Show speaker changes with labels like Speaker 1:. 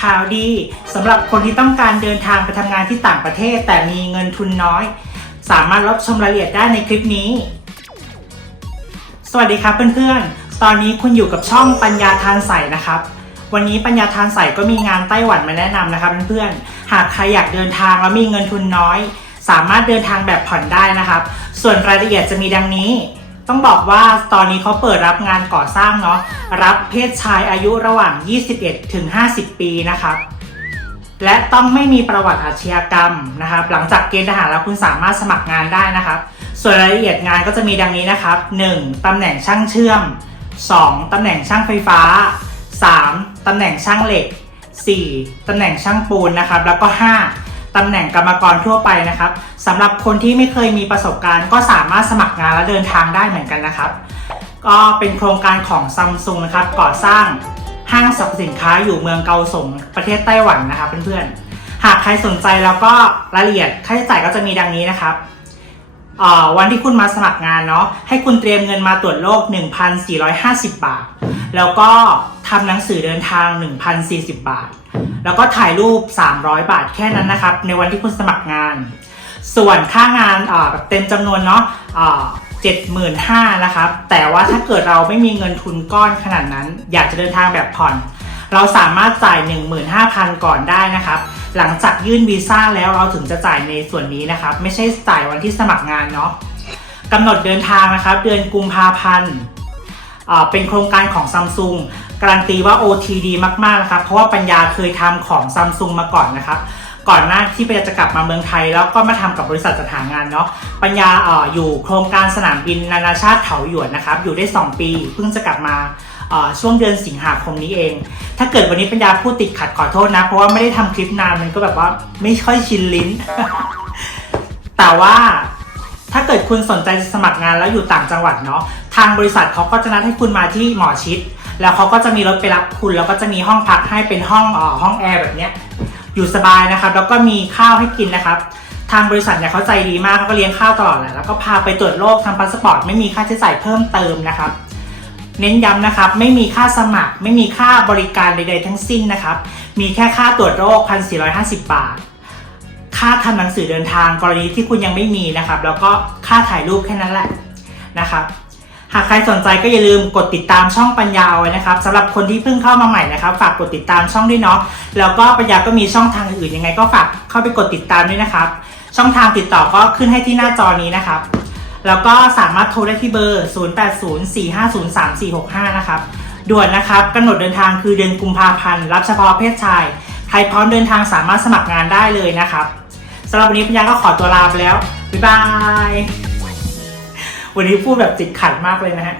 Speaker 1: ข่าวดีสำหรับคนที่ต้องการเดินทางไปทำงานที่ต่างประเทศ แต่มีเงินทุนน้อย สามารถรับชมรายละเอียดได้ในคลิปนี้ สวัสดีครับเพื่อนๆ ตอนนี้คุณอยู่กับช่องปัญญาทานใสนะครับ วันนี้ปัญญาทานใสก็มีงานไต้หวันมาแนะนำนะครับเพื่อนๆ หากใครอยากเดินทางแล้วมีเงินทุนน้อย สามารถเดินทางแบบผ่อนได้นะครับ ส่วนรายละเอียดจะมีดังนี้ ต้องบอกว่าตอนนี้เขาเปิดรับงานก่อสร้างเนาะรับเพศชายอายุระหว่าง 21 ถึง 50 ปีนะครับ และต้องไม่มีประวัติอาชญากรรมนะครับ หลังจากเกณฑ์ทหารแล้วคุณสามารถสมัครงานได้นะครับ ส่วนรายละเอียดงานก็จะมีดังนี้นะครับ 1. ตำแหน่งช่างเชื่อม 2. ตำแหน่งช่างไฟฟ้า 3. ตำแหน่งช่างเหล็ก 4. ตำแหน่งช่างปูนนะครับ แล้วก็ 5. ตำแหน่งกรรมกรทั่วไปนะครับสำหรับคนที่ไม่เคยมีประสบการณ์ ก็สามารถสมัครงานและเดินทางได้เหมือนกันนะครับ ก็เป็นโครงการของซัมซุงนะครับก่อสร้างห้างสรรพสินค้าอยู่เมืองเกาสงประเทศไต้หวันนะครับเพื่อนๆ หากใครสนใจแล้วก็รายละเอียดค่าใช้จ่ายก็จะมีดังนี้นะครับวันที่คุณมาสมัครงานเนาะให้คุณเตรียมเงินมาตรวจโรค 1,450 บาท แล้วก็ทำหนังสือเดินทาง 1,040 บาท แล้วก็ถ่ายรูป 300 บาทแค่นั้นนะครับ ในวันที่คุณสมัครงาน ส่วนค่างานอ่าแบบเต็มจำนวนเนาะเจ็ดหมื่นห้านะครับ แต่ว่าถ้าเกิดเราไม่มีเงินทุนก้อนขนาดนั้น อยากจะเดินทางแบบผ่อน เราสามารถจ่าย 15,000 ก่อนได้นะครับ หลังจากยื่นวีซ่าแล้วเราถึงจะจ่ายในส่วนนี้นะครับ ไม่ใช่จ่ายวันที่สมัครงานเนาะกำหนดเดินทางนะครับ เดือนกุมภาพันธ์ เป็นโครงการของซัมซุงการันตีว่า OTD มากๆนะครับ เพราะว่าปัญญาเคยทำของซัมซุงมาก่อนนะครับ ก่อนหน้าที่ปัญญาจะกลับมาเมืองไทย แล้วก็มาทำกับบริษัทจัดหางานเนาะ ปัญญาออยู่โครงการสนามบินนานาชาติเถาหยวนนะครับ อยู่ได้ 2 ปี เพิ่งจะกลับมาช่วงเดือนสิงหาคมนี้เอง ถ้าเกิดวันนี้ปัญญาพูดติดขัดขอโทษนะ เพราะว่าไม่ได้ทำคลิปนานมันก็แบบว่าไม่ค่อยชินลิ้น แต่ว่า ถ้าเกิดคุณสนใจจะสมัครงานแล้วอยู่ต่างจังหวัดเนาะทางบริษัทเขาก็จะนัดให้คุณมาที่หมอชิด แล้วเขาก็จะมีรถไปรับคุณ แล้วก็จะมีห้องพักให้เป็นห้องอ่อห้องแอร์แบบเนี้ยอยู่สบายนะครับแล้วก็มีข้าวให้กินนะครับ ทางบริษัทเนี่ยเขาใจดีมากเขาก็เลี้ยงข้าวตลอดแหละแล้วก็พาไปตรวจโรคทำพาสปอร์ตไม่มีค่าใช้จ่ายเพิ่มเติมนะครับเน้นย้ำนะครับ ไม่มีค่าสมัคร ไม่มีค่าบริการใดๆทั้งสิ้นนะครับ มีแค่ค่าตรวจโรค 1,450 บาท ค่าทำหนังสือเดินทางกรณีที่คุณยังไม่มีนะครับ แล้วก็ค่าถ่ายรูปแค่นั้นแหละนะครับ หากใครสนใจก็อย่าลืมกดติดตามช่องปัญญาเอาไว้นะครับสำหรับคนที่เพิ่งเข้ามาใหม่นะครับ ฝากกดติดตามช่องด้วยเนาะแล้วก็ปัญญาก็มีช่องทางอื่นยังไง ก็ฝากเข้าไปกดติดตามด้วยนะครับ ช่องทางติดต่อก็ขึ้นให้ที่หน้าจอนี้นะครับแล้วก็สามารถโทรได้ที่เบอร์ 0804503465 นะครับ ด่วนนะครับกำหนดเดินทางคือเดือนกุมภาพันธ์ รับเฉพาะเพศชาย ใครพร้อมเดินทางสามารถสมัครงานได้เลยนะครับ สำหรับวันนี้ปัญญาก็ขอตัวลาไปแล้ว บ๊ายบาย วันนี้พูดแบบติดขัดมากเลยนะฮะ